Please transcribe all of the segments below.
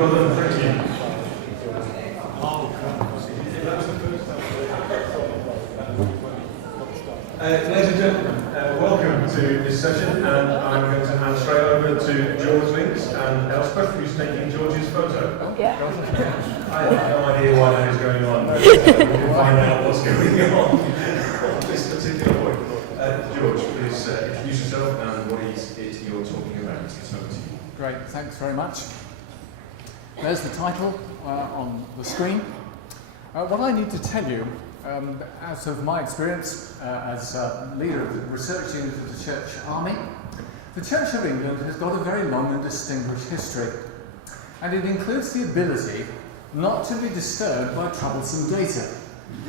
well done, thank you. Ladies and gentlemen, welcome to this session, and I'm going to hand straight over to George Lings and Elspeth, who's taking George's photo. Yeah. I have no idea why that is going on. We'll find out what's going on this particular point. George, please introduce yourself and what is it you're talking about. It's over to you. Great, thanks very much. There's the title on the screen. What I need to tell you, out of my experience as leader of the research unit of the Church Army, the Church of England has got a very long and distinguished history, and it includes the ability not to be disturbed by troublesome data,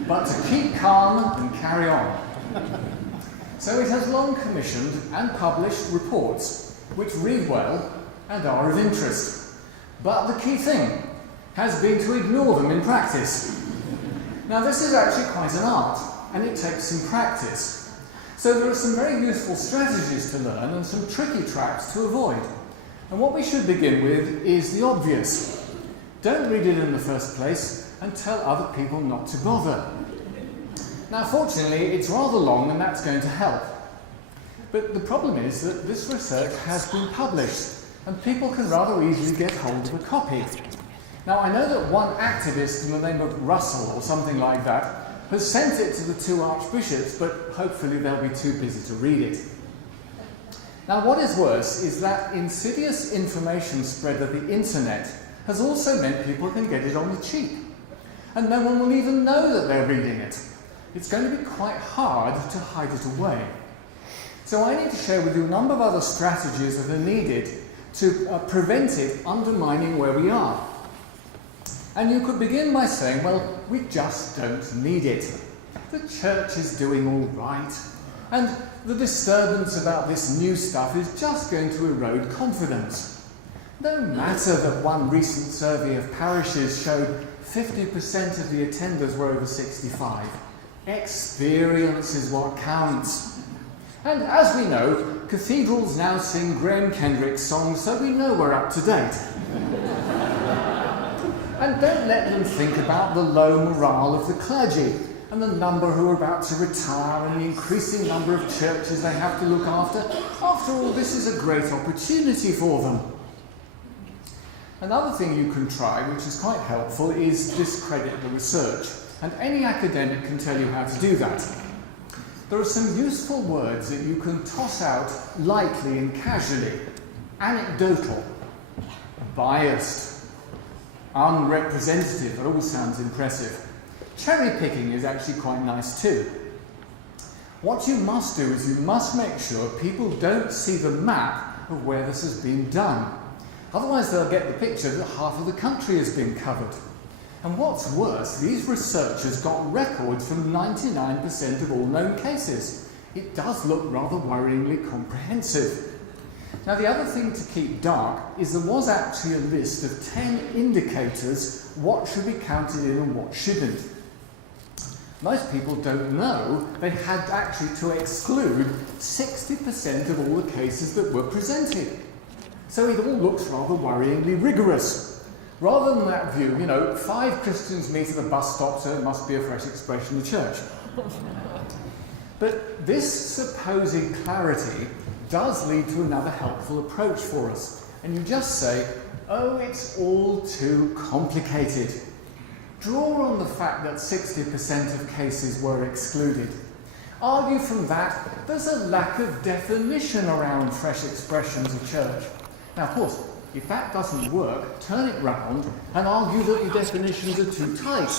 but to keep calm and carry on. So it has long commissioned and published reports which read well and are of interest. But the key thing has been to ignore them in practice. Now this is actually quite an art, and it takes some practice. So there are some very useful strategies to learn and some tricky traps to avoid. And what we should begin with is the obvious. Don't read it in the first place and tell other people not to bother. Now fortunately it's rather long, and that's going to help. But the problem is that this research has been published, and people can rather easily get hold of a copy. Now I know that one activist in the name of Russell, or something like that, has sent it to the two archbishops, but hopefully they'll be too busy to read it. Now what is worse is that insidious information spread of the internet has also meant people can get it on the cheap, and no one will even know that they're reading it. It's going to be quite hard to hide it away. So I need to share with you a number of other strategies that are needed to prevent it undermining where we are. And you could begin by saying, well, we just don't need it. The church is doing all right, and the disturbance about this new stuff is just going to erode confidence. No matter that one recent survey of parishes showed 50% of the attenders were over 65. Experience is what counts. And as we know, cathedrals now sing Graham Kendrick's songs, so we know we're up to date. And don't let them think about the low morale of the clergy, and the number who are about to retire, and the increasing number of churches they have to look after. After all, this is a great opportunity for them. Another thing you can try, which is quite helpful, is discredit the research. And any academic can tell you how to do that. There are some useful words that you can toss out lightly and casually. Anecdotal, biased, unrepresentative, it all sounds impressive. Cherry picking is actually quite nice too. What you must do is you must make sure people don't see the map of where this has been done. Otherwise they'll get the picture that half of the country has been covered. And what's worse, these researchers got records from 99% of all known cases. It does look rather worryingly comprehensive. Now the other thing to keep dark is there was actually a list of 10 indicators what should be counted in and what shouldn't. Most people don't know they had actually to exclude 60% of all the cases that were presented. So it all looks rather worryingly rigorous. Rather than that view, 5 Christians meet at a bus stop, so it must be a fresh expression of church. But this supposed clarity does lead to another helpful approach for us. And you just say, oh, it's all too complicated. Draw on the fact that 60% of cases were excluded. Argue from that there's a lack of definition around fresh expressions of church. Now, of course, if that doesn't work, turn it round and argue that the definitions are too tight.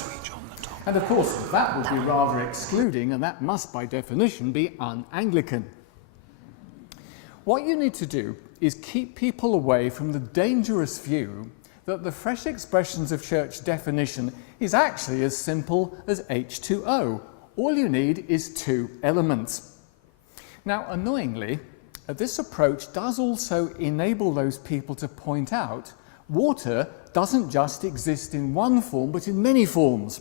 And of course, that would be rather excluding, and that must by definition be un-Anglican. What you need to do is keep people away from the dangerous view that the fresh expressions of church definition is actually as simple as H2O. All you need is 2 elements. Now, annoyingly, this approach does also enable those people to point out water doesn't just exist in one form, but in many forms.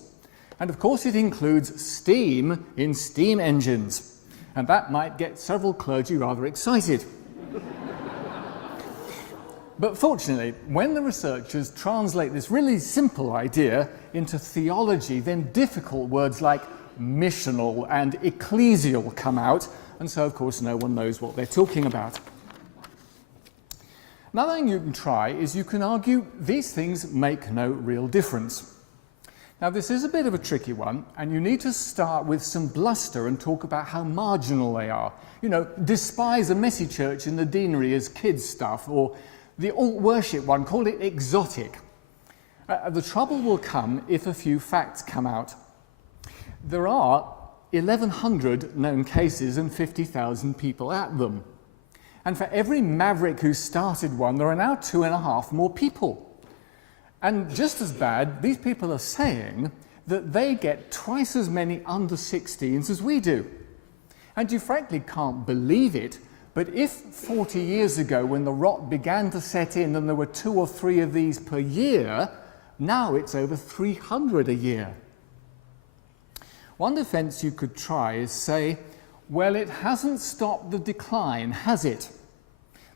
And of course it includes steam in steam engines. And that might get several clergy rather excited. But fortunately, when the researchers translate this really simple idea into theology, then difficult words like missional and ecclesial come out, and so of course no one knows what they're talking about. Another thing you can try is you can argue these things make no real difference. Now this is a bit of a tricky one, and you need to start with some bluster and talk about how marginal they are. You know, despise a messy church in the deanery as kids' stuff, or the alt-worship one, call it exotic. The trouble will come if a few facts come out. There are 1,100 known cases and 50,000 people at them. And for every maverick who started one, there are now 2.5 more people. And just as bad, these people are saying that they get twice as many under 16s as we do. And you frankly can't believe it, but if 40 years ago, when the rot began to set in and there were 2 or 3 of these per year, now it's over 300 a year. One defence you could try is say, well, it hasn't stopped the decline, has it?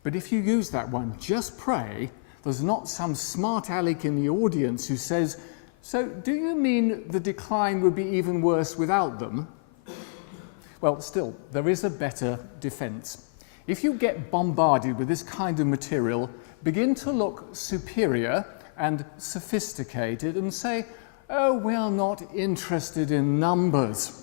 But if you use that one, just pray there's not some smart aleck in the audience who says, so do you mean the decline would be even worse without them? Well, still, there is a better defence. If you get bombarded with this kind of material, begin to look superior and sophisticated and say, oh, we're not interested in numbers.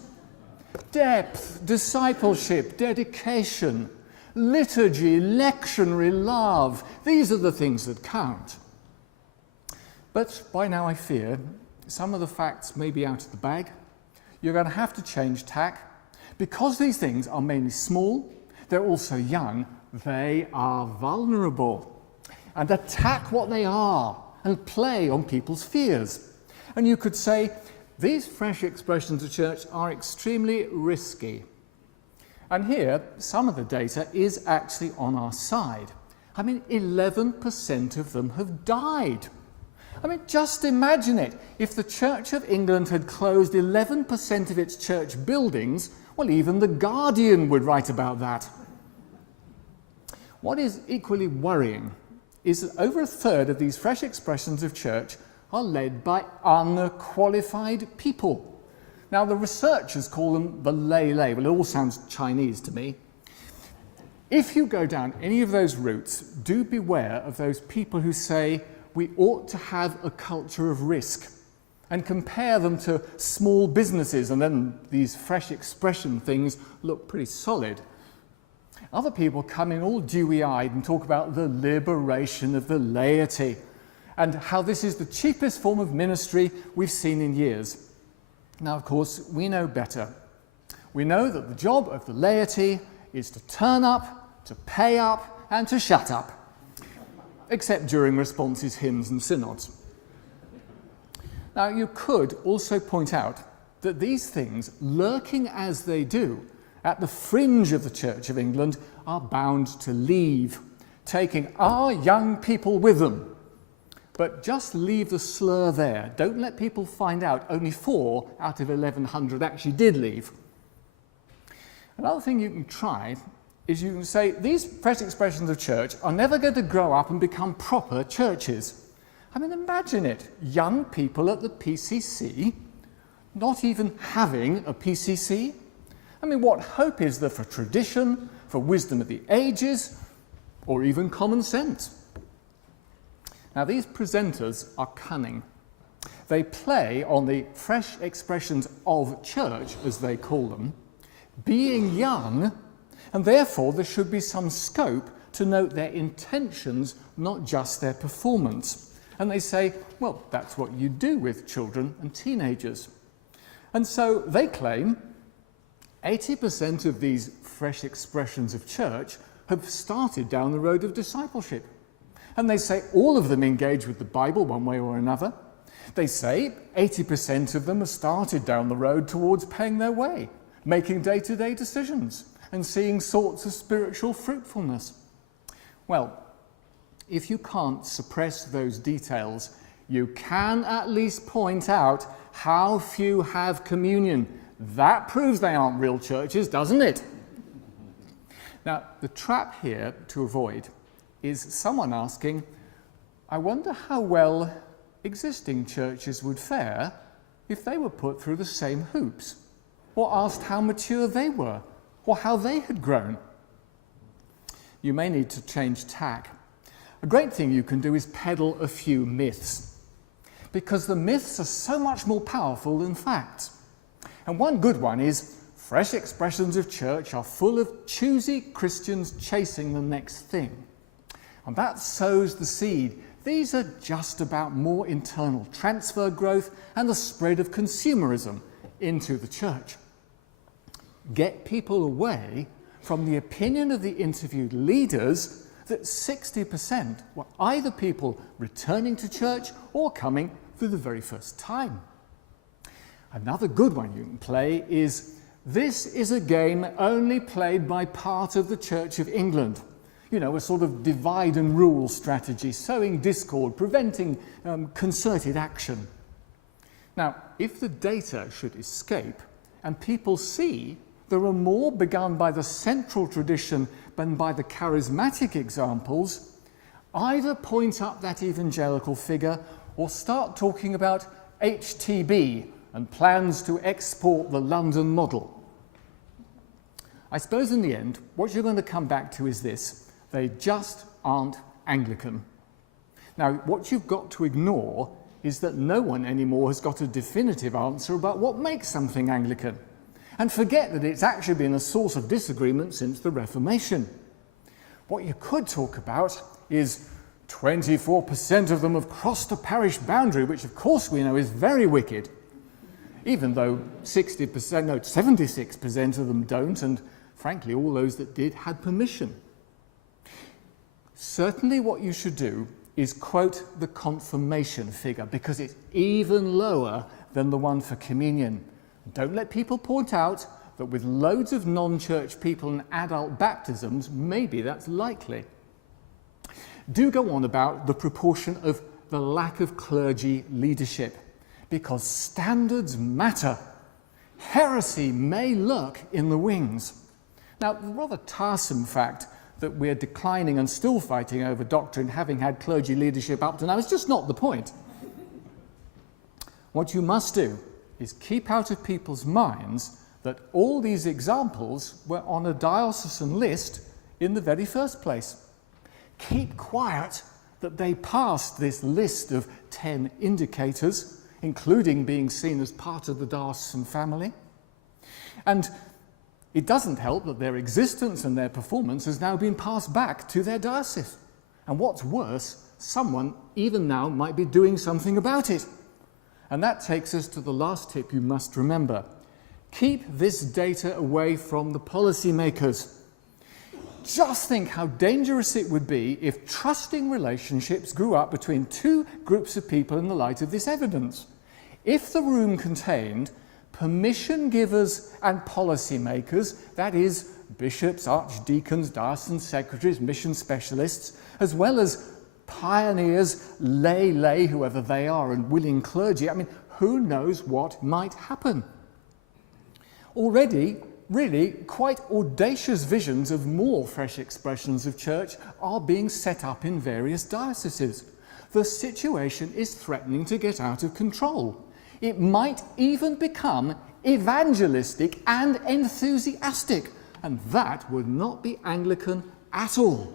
Depth, discipleship, dedication, liturgy, lectionary love, these are the things that count. But by now I fear some of the facts may be out of the bag. You're going to have to change tack. Because these things are mainly small, they're also young, they are vulnerable. And attack what they are and play on people's fears. And you could say, these fresh expressions of church are extremely risky. And here, some of the data is actually on our side. I mean, 11% of them have died. I mean, just imagine it. If the Church of England had closed 11% of its church buildings, well, even The Guardian would write about that. What is equally worrying is that over a third of these fresh expressions of church are led by unqualified people. Now, the researchers call them the lay. Well, it all sounds Chinese to me. If you go down any of those routes, do beware of those people who say we ought to have a culture of risk and compare them to small businesses, and then these fresh expression things look pretty solid. Other people come in all dewy-eyed and talk about the liberation of the laity and how this is the cheapest form of ministry we've seen in years. Now, of course, we know better. We know that the job of the laity is to turn up, to pay up, and to shut up, except during responses, hymns, and synods. Now, you could also point out that these things, lurking as they do at the fringe of the Church of England, are bound to leave, taking our young people with them. But just leave the slur there. Don't let people find out only 4 out of 1,100 actually did leave. Another thing you can try is you can say these fresh expressions of church are never going to grow up and become proper churches. I mean, imagine it. Young people at the PCC not even having a PCC. I mean, what hope is there for tradition, for wisdom of the ages, or even common sense? Now, these presenters are cunning. They play on the fresh expressions of church, as they call them, being young, and therefore there should be some scope to note their intentions, not just their performance. And they say, well, that's what you do with children and teenagers. And so they claim 80% of these fresh expressions of church have started down the road of discipleship. And they say all of them engage with the Bible one way or another. They say 80% of them have started down the road towards paying their way, making day-to-day decisions, and seeing sorts of spiritual fruitfulness. Well, if you can't suppress those details, you can at least point out how few have communion. That proves they aren't real churches, doesn't it? Now, the trap here to avoid is someone asking, I wonder how well existing churches would fare if they were put through the same hoops, or asked how mature they were, or how they had grown. You may need to change tack. A great thing you can do is peddle a few myths, because the myths are so much more powerful than facts. And one good one is, fresh expressions of church are full of choosy Christians chasing the next thing. And that sows the seed. These are just about more internal transfer growth and the spread of consumerism into the church. Get people away from the opinion of the interviewed leaders that 60% were either people returning to church or coming for the very first time. Another good one you can play is, this is a game only played by part of the Church of England. You know, a sort of divide and rule strategy, sowing discord, preventing concerted action. Now, if the data should escape and people see there are more begun by the central tradition than by the charismatic examples, either point up that evangelical figure or start talking about HTB and plans to export the London model. I suppose in the end, what you're going to come back to is this: they just aren't Anglican. Now, what you've got to ignore is that no one anymore has got a definitive answer about what makes something Anglican, and forget that it's actually been a source of disagreement since the Reformation. What you could talk about is 24% of them have crossed the parish boundary, which of course we know is very wicked, even though 76% of them don't, and frankly all those that did had permission. Certainly what you should do is quote the confirmation figure, because it's even lower than the one for communion. Don't let people point out that with loads of non-church people and adult baptisms, maybe that's likely. Do go on about the proportion of the lack of clergy leadership, because standards matter. Heresy may lurk in the wings. Now, the rather tiresome fact that we're declining and still fighting over doctrine, having had clergy leadership up to now, is just not the point. What you must do is keep out of people's minds that all these examples were on a diocesan list in the very first place. Keep quiet that they passed this list of 10 indicators, including being seen as part of the diocesan family. And it doesn't help that their existence and their performance has now been passed back to their diocese. And what's worse, someone even now might be doing something about it. And that takes us to the last tip you must remember. Keep this data away from the policymakers. Just think how dangerous it would be if trusting relationships grew up between two groups of people in the light of this evidence. If the room contained permission givers and policymakers, that is, bishops, archdeacons, diocesan secretaries, mission specialists, as well as pioneers, lay, whoever they are, and willing clergy, I mean, who knows what might happen? Already, really, quite audacious visions of more fresh expressions of church are being set up in various dioceses. The situation is threatening to get out of control. It might even become evangelistic and enthusiastic, and that would not be Anglican at all.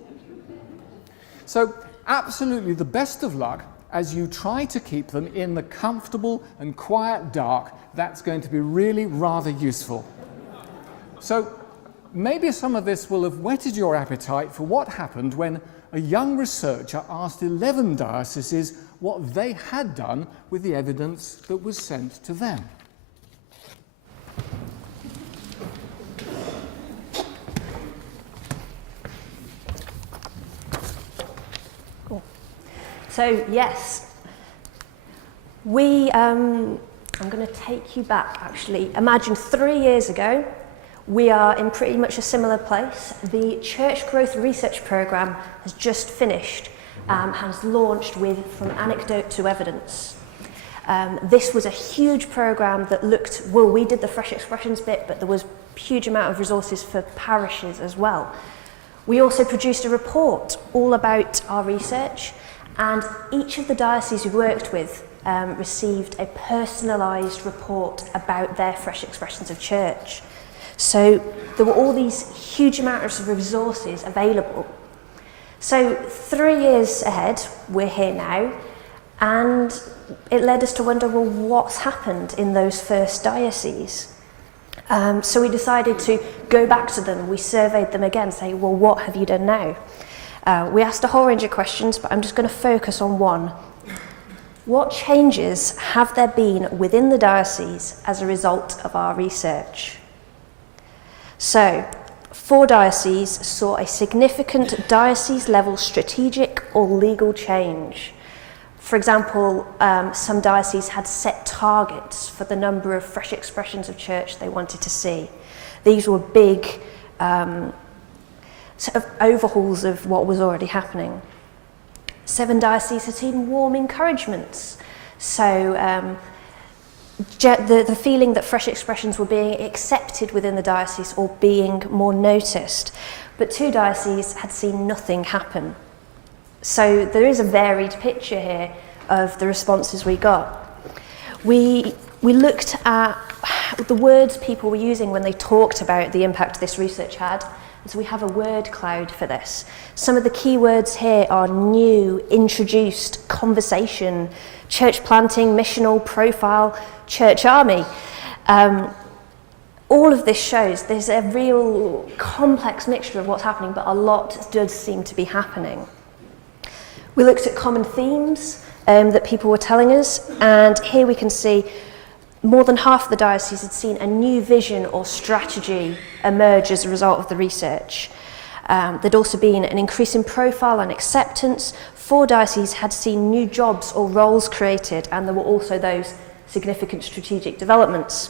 So, absolutely the best of luck as you try to keep them in the comfortable and quiet dark. That's going to be really rather useful. So, maybe some of this will have whetted your appetite for what happened when a young researcher asked 11 dioceses what they had done with the evidence that was sent to them. Cool. So, yes, I'm going to take you back, actually. Imagine 3 years ago, we are in pretty much a similar place. The Church Growth Research Programme has just finished, has launched with From Anecdote to Evidence. This was a huge programme that looked, well, we did the Fresh Expressions bit, but there was a huge amount of resources for parishes as well. We also produced a report all about our research, and each of the dioceses we worked with received a personalised report about their fresh expressions of church. So there were all these huge amounts of resources available. So 3 years ahead, we're here now, and it led us to wonder, well, what's happened in those first dioceses? So we decided to go back to them. We surveyed them again, say, well, what have you done now? We asked a whole range of questions, but I'm just going to focus on one. What changes have there been within the diocese as a result of our research? So, 4 dioceses saw a significant diocese-level strategic or legal change. For example, some dioceses had set targets for the number of fresh expressions of church they wanted to see. These were big sort of overhauls of what was already happening. 7 dioceses had seen warm encouragements. So the feeling that fresh expressions were being accepted within the diocese or being more noticed. But 2 dioceses had seen nothing happen. So there is a varied picture here of the responses we got. We looked at the words people were using when they talked about the impact this research had. And so we have a word cloud for this. Some of the key words here are new, introduced, conversation, church planting, missional, profile, church army. All of this shows there's a real complex mixture of what's happening, but a lot does seem to be happening. We looked at common themes that people were telling us, and here we can see more than half of the diocese had seen a new vision or strategy emerge as a result of the research. There'd also been an increase in profile and acceptance. 4 dioceses had seen new jobs or roles created, and there were also those significant strategic developments.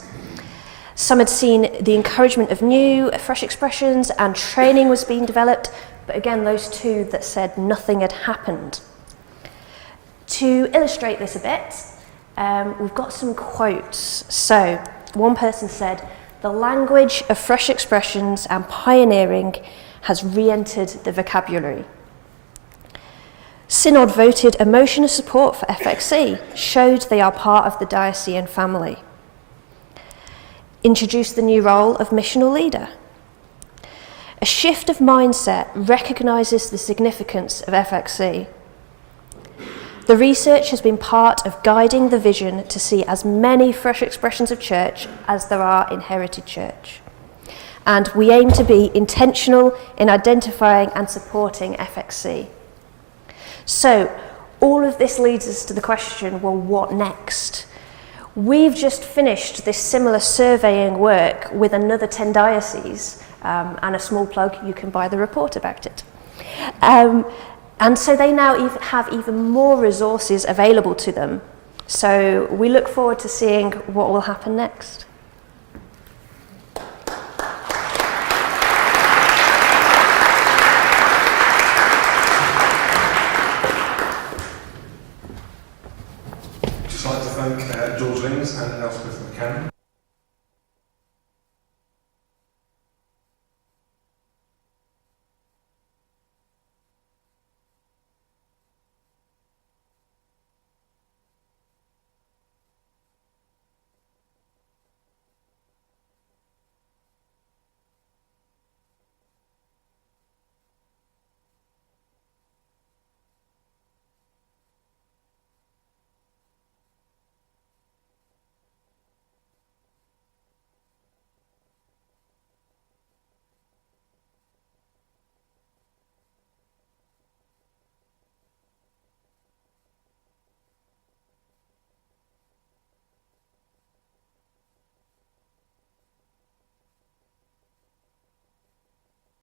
Some had seen the encouragement of new, fresh expressions, and training was being developed, but again, those 2 that said nothing had happened. To illustrate this a bit, we've got some quotes. So, one person said, "The language of fresh expressions and pioneering has re-entered the vocabulary." Synod voted a motion of support for FXC, showed they are part of the diocesan family. Introduced the new role of missional leader. A shift of mindset recognises the significance of FXC. The research has been part of guiding the vision to see as many fresh expressions of church as there are in heritage church. And we aim to be intentional in identifying and supporting FXC. So, all of this leads us to the question, well, what next? We've just finished this similar surveying work with another 10 dioceses, and a small plug, you can buy the report about it. And so they now have even more resources available to them. So we look forward to seeing what will happen next. I'd just like to thank George Lings and Elspeth McGann.